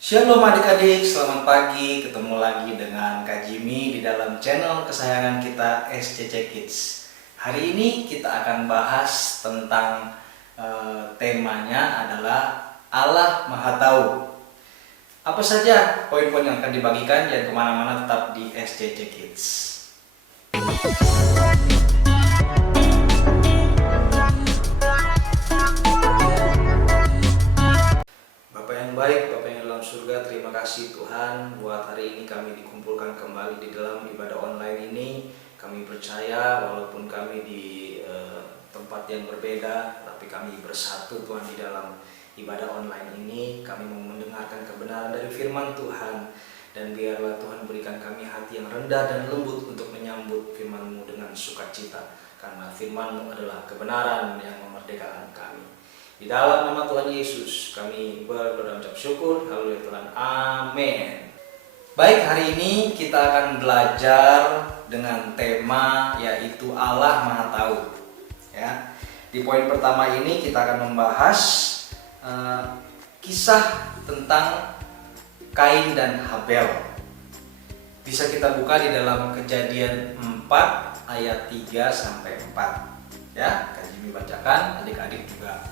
Shalom adik-adik, selamat pagi. Ketemu lagi dengan Kak Jimmy di dalam channel kesayangan kita SCC Kids. Hari ini kita akan bahas tentang temanya adalah Allah Maha Tahu. Apa saja poin-poin yang akan dibagikan? Jangan kemana-mana, tetap di SCC Kids. Bapak yang baik, Bapak yang dalam surga, terima kasih Tuhan buat hari ini kami dikumpulkan kembali di dalam ibadah online ini. Kami percaya walaupun kami di tempat yang berbeda, tapi kami bersatu Tuhan di dalam ibadah online ini. Kami mau mendengarkan kebenaran dari firman Tuhan, dan biarlah Tuhan berikan kami hati yang rendah dan lembut untuk menyambut firman-Mu dengan sukacita, karena firman-Mu adalah kebenaran yang memerdekakan kami. Di dalam nama Tuhan Yesus kami berdoa dan ucap syukur. Haleluya Tuhan, amin. Baik, hari ini kita akan belajar dengan tema yaitu Allah Maha Tahu. Ya, di poin pertama ini kita akan membahas kisah tentang Kain dan Habel. Bisa kita buka di dalam Kejadian 4 ayat 3 sampai 4. Ya, Kak Jimmy bacakan, adik-adik juga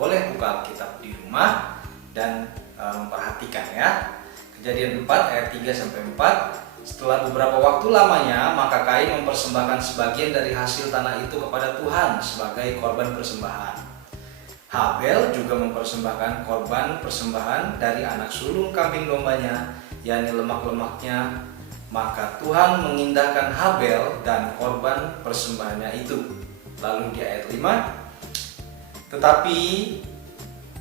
boleh buka Alkitab di rumah dan memperhatikan ya. Kejadian 4 ayat 3 sampai 4. Setelah beberapa waktu lamanya, maka Kain mempersembahkan sebagian dari hasil tanah itu kepada Tuhan sebagai korban persembahan. Habel juga mempersembahkan korban persembahan dari anak sulung kambing dombanya, yakni lemak-lemaknya. Maka Tuhan mengindahkan Habel dan korban persembahannya itu. Lalu di ayat 5, tetapi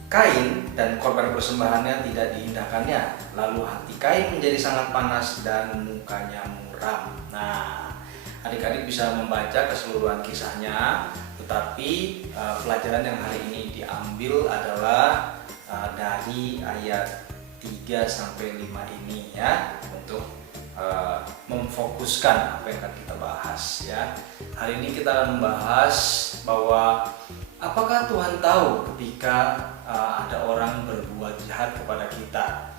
Kain dan korban persembahannya tidak diindahkannya. Lalu hati Kain menjadi sangat panas dan mukanya muram. Nah, adik-adik bisa membaca keseluruhan kisahnya, tetapi pelajaran yang hari ini diambil adalah dari ayat 3 sampai 5 ini ya, untuk memfokuskan apa yang akan kita bahas ya. Hari ini kita akan membahas bahwa apakah Tuhan tahu ketika ada orang berbuat jahat kepada kita?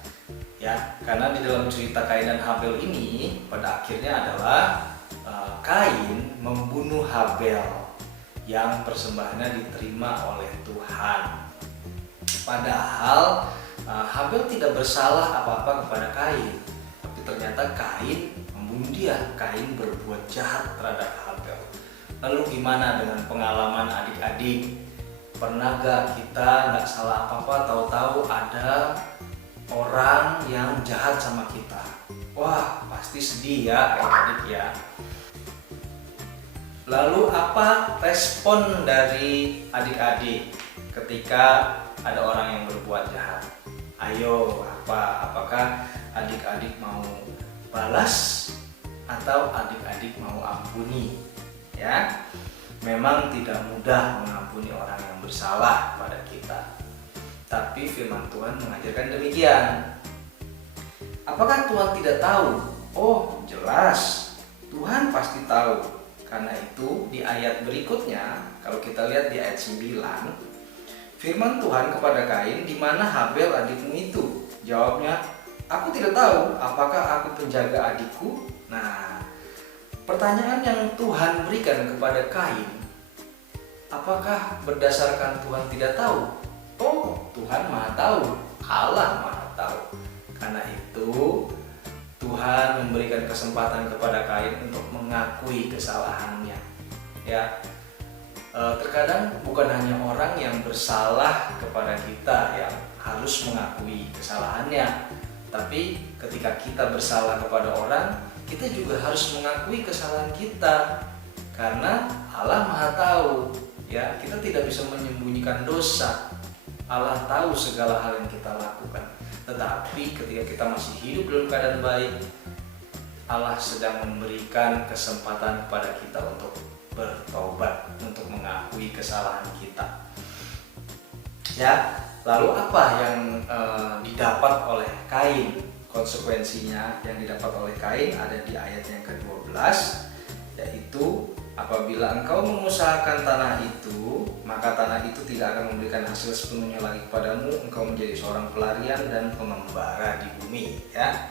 Ya, karena di dalam cerita Kain dan Habel ini pada akhirnya adalah Kain membunuh Habel yang persembahannya diterima oleh Tuhan. Padahal Habel tidak bersalah apa-apa kepada Kain, tapi ternyata Kain membunuh dia. Kain berbuat jahat terhadap Habel. Lalu gimana dengan pengalaman adik-adik? Pernah gak kita nggak salah apa-apa, tahu-tahu ada orang yang jahat sama kita? Wah, pasti sedih ya adik-adik ya. Lalu apa respon dari adik-adik ketika ada orang yang berbuat jahat? Ayo, apakah adik-adik mau balas atau adik-adik mau ampuni? Ya, memang tidak mudah mengampuni orang yang bersalah pada kita, tapi firman Tuhan mengajarkan demikian. Apakah Tuhan tidak tahu? Oh, jelas Tuhan pasti tahu. Karena itu di ayat berikutnya, kalau kita lihat di ayat 9, firman Tuhan kepada Kain, "Di mana Habel adikmu itu?" Jawabnya, "Aku tidak tahu. Apakah aku penjaga adikku?" Nah, pertanyaan yang Tuhan berikan kepada Kain, apakah berdasarkan Tuhan tidak tahu? Oh, Tuhan Maha Tahu, Allah Maha Tahu. Karena itu Tuhan memberikan kesempatan kepada Kain untuk mengakui kesalahannya. Ya, terkadang bukan hanya orang yang bersalah kepada kita yang harus mengakui kesalahannya, tapi ketika kita bersalah kepada orang, kita juga harus mengakui kesalahan kita, karena Allah Maha Tahu. Ya, kita tidak bisa menyembunyikan dosa. Allah tahu segala hal yang kita lakukan. Tetapi ketika kita masih hidup dalam keadaan baik, Allah sedang memberikan kesempatan kepada kita untuk bertobat, untuk mengakui kesalahan kita. Ya, lalu apa yang didapat oleh Kain? Konsekuensinya yang didapat oleh Kain ada di ayat yang ke-12, yaitu apabila engkau mengusahakan tanah itu, maka tanah itu tidak akan memberikan hasil sepenuhnya lagi kepadamu. Engkau menjadi seorang pelarian dan pengembara di bumi, ya.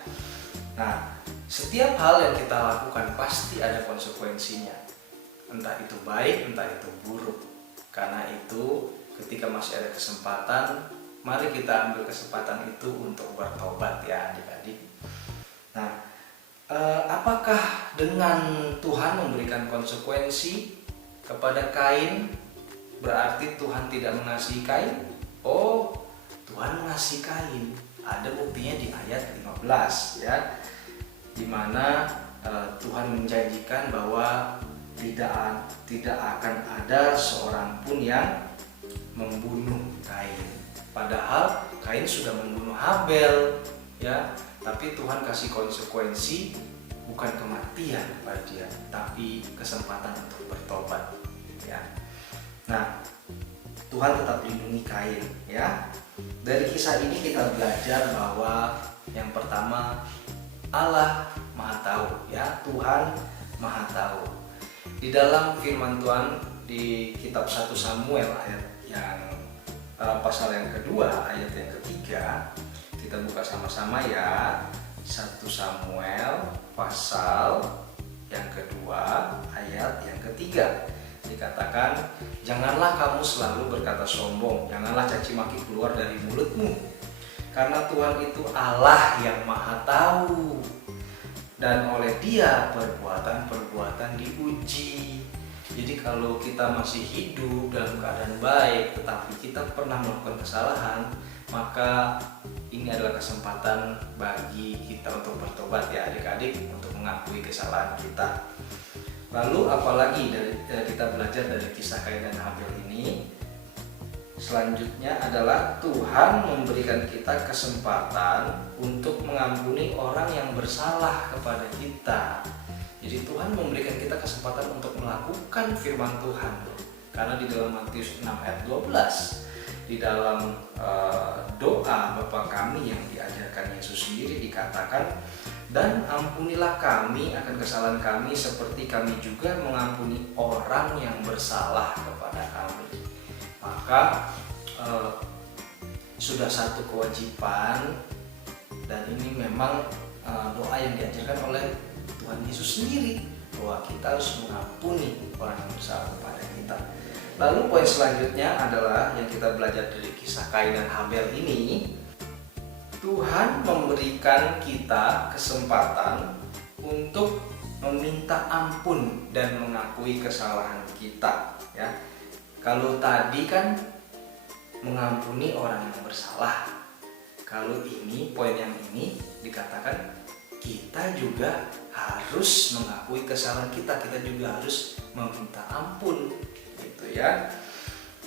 Nah, setiap hal yang kita lakukan pasti ada konsekuensinya, entah itu baik, entah itu buruk. Karena itu, ketika masih ada kesempatan, mari kita ambil kesempatan itu untuk bertobat, ya adik-adik. Nah, apakah dengan Tuhan memberikan konsekuensi kepada Kain berarti Tuhan tidak mengasihi Kain? Oh, Tuhan mengasihi Kain. Ada buktinya di ayat 15, ya, dimana Tuhan menjanjikan bahwa tidak akan ada seorang pun yang membunuh Kain. Padahal Kain sudah membunuh Habel, ya. Tapi Tuhan kasih konsekuensi, bukan kematian kepada dia, tapi kesempatan untuk bertobat, ya. Nah, Tuhan tetap lindungi Kain, ya. Dari kisah ini kita belajar bahwa yang pertama, Allah Maha Tahu, ya. Tuhan Maha Tahu. Di dalam firman Tuhan di kitab 1 Samuel ayat yang pasal yang kedua, ayat yang ketiga, kita buka sama-sama, ya. 1 Samuel pasal yang kedua ayat yang ketiga, dikatakan, janganlah kamu selalu berkata sombong, janganlah caci maki keluar dari mulutmu, karena Tuhan itu Allah yang Maha Tahu, dan oleh Dia perbuatan-perbuatan diuji. Jadi kalau kita masih hidup dalam keadaan baik tetapi kita pernah melakukan kesalahan, maka ini adalah kesempatan bagi kita untuk bertobat, ya adik-adik, untuk mengakui kesalahan kita. Lalu apalagi kita belajar dari kisah Kain dan Habel ini? Selanjutnya adalah Tuhan memberikan kita kesempatan untuk mengampuni orang yang bersalah kepada kita. Jadi Tuhan memberikan kita kesempatan untuk melakukan firman Tuhan. Karena di dalam Matius 6 ayat 12, di dalam doa Bapa kami yang diajarkan Yesus sendiri dikatakan, dan ampunilah kami akan kesalahan kami seperti kami juga mengampuni orang yang bersalah kepada kami. Maka sudah satu kewajiban, dan ini memang doa yang diajarkan oleh Tuhan Yesus sendiri, bahwa kita harus mengampuni orang yang bersalah kepada kita. Lalu poin selanjutnya adalah yang kita belajar dari kisah Kain dan Habel ini, Tuhan memberikan kita kesempatan untuk meminta ampun dan mengakui kesalahan kita, ya. Kalau tadi kan mengampuni orang yang bersalah, kalau ini poin yang ini dikatakan kita juga harus mengakui kesalahan kita juga harus meminta ampun, gitu ya.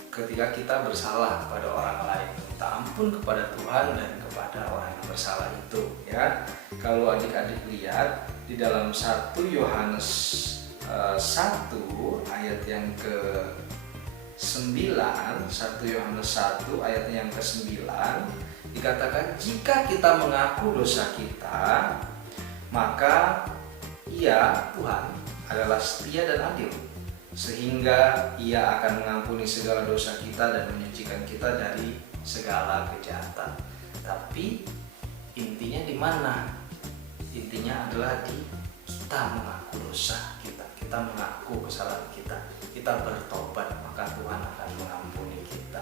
Ketika kita bersalah kepada orang lain, minta ampun kepada Tuhan dan kepada orang yang bersalah itu, ya. Kalau adik-adik lihat di dalam 1 Yohanes 1 ayat yang ke-9, 1 Yohanes 1 ayat yang ke-9 dikatakan, jika kita mengaku dosa kita, maka Ia, Tuhan, adalah setia dan adil, sehingga Ia akan mengampuni segala dosa kita dan menyucikan kita dari segala kejahatan. Tapi intinya di mana? Intinya adalah di kita mengaku dosa kita mengaku kesalahan kita bertobat, maka Tuhan akan mengampuni kita.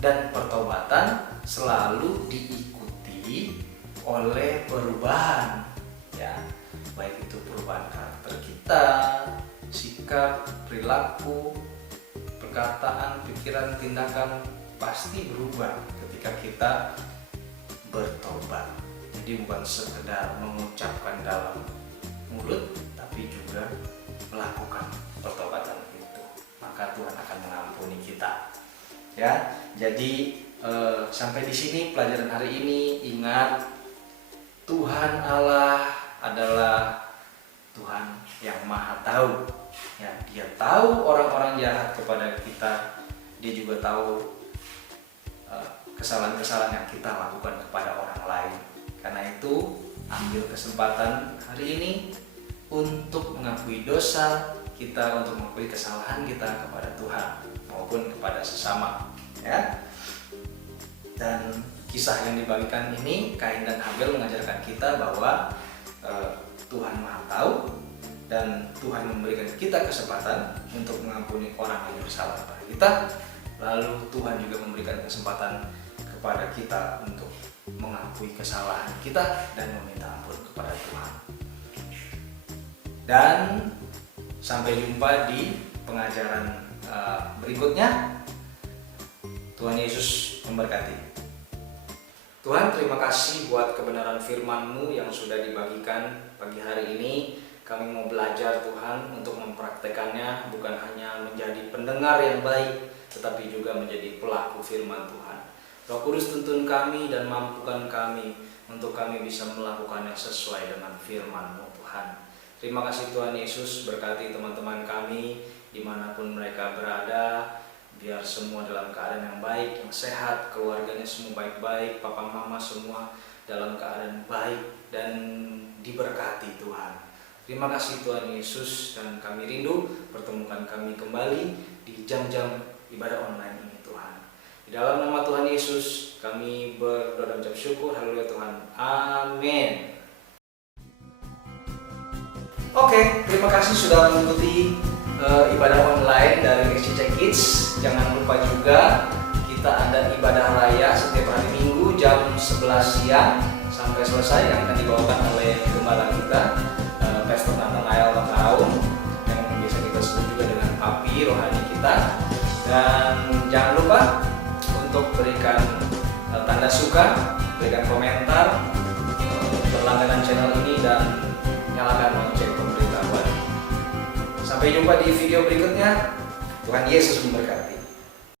Dan pertobatan selalu diikuti oleh perubahan, ya, baik itu perubahan karakter kita, sikap, perilaku, perkataan, pikiran, tindakan pasti berubah ketika kita bertobat. Jadi bukan sekedar mengucapkan dalam mulut, tapi juga melakukan pertobatan itu, maka Tuhan akan mengampuni kita, ya. Jadi sampai di sini pelajaran hari ini. Ingat, Tuhan Allah adalah Tuhan yang Maha Tahu, ya. Dia tahu orang-orang jahat kepada kita, Dia juga tahu kesalahan-kesalahan yang kita lakukan kepada orang lain. Karena itu, ambil kesempatan hari ini untuk mengakui dosa, kita untuk mengakui kesalahan kita kepada Tuhan maupun kepada sesama, ya. Dan kisah yang dibagikan ini, Kain dan Habel, mengajarkan kita bahwa Tuhan Maha Tahu dan Tuhan memberikan kita kesempatan untuk mengampuni orang yang bersalah kepada kita. Lalu Tuhan juga memberikan kesempatan kepada kita untuk mengakui kesalahan kita dan meminta ampun kepada Tuhan. Dan sampai jumpa di pengajaran berikutnya. Tuhan Yesus memberkati. Tuhan, terima kasih buat kebenaran firman-Mu yang sudah dibagikan pagi hari ini. Kami mau belajar, Tuhan, untuk mempraktekannya, bukan hanya menjadi pendengar yang baik, tetapi juga menjadi pelaku firman Tuhan. Roh Kudus, tuntun kami dan mampukan kami untuk kami bisa melakukannya sesuai dengan firman-Mu, Tuhan. Terima kasih Tuhan Yesus, berkati teman-teman kami dimanapun mereka berada. Biar semua dalam keadaan yang baik, yang sehat, keluarganya semua baik-baik, papa mama semua dalam keadaan baik dan diberkati Tuhan. Terima kasih Tuhan Yesus, dan kami rindu pertemukan kami kembali di jam-jam ibadah online ini Tuhan. Di dalam nama Tuhan Yesus kami berdoa dan ucap syukur. Haleluya Tuhan. Amin. Oke, terima kasih sudah mengikuti ibadah online dari SCC Kids. Jangan lupa juga kita ada ibadah raya setiap hari Minggu jam 11 siang sampai selesai, yang akan dibawakan oleh gembala kita, Pastor Nathanael Tahun, yang biasa kita sebut juga dengan Papi rohani kita. Dan jangan lupa untuk berikan tanda suka, berikan komentar, berlangganan channel ini, dan nyalakan lonceng pemberitahuan. Sampai jumpa di video berikutnya. Tuhan Yesus memberkati.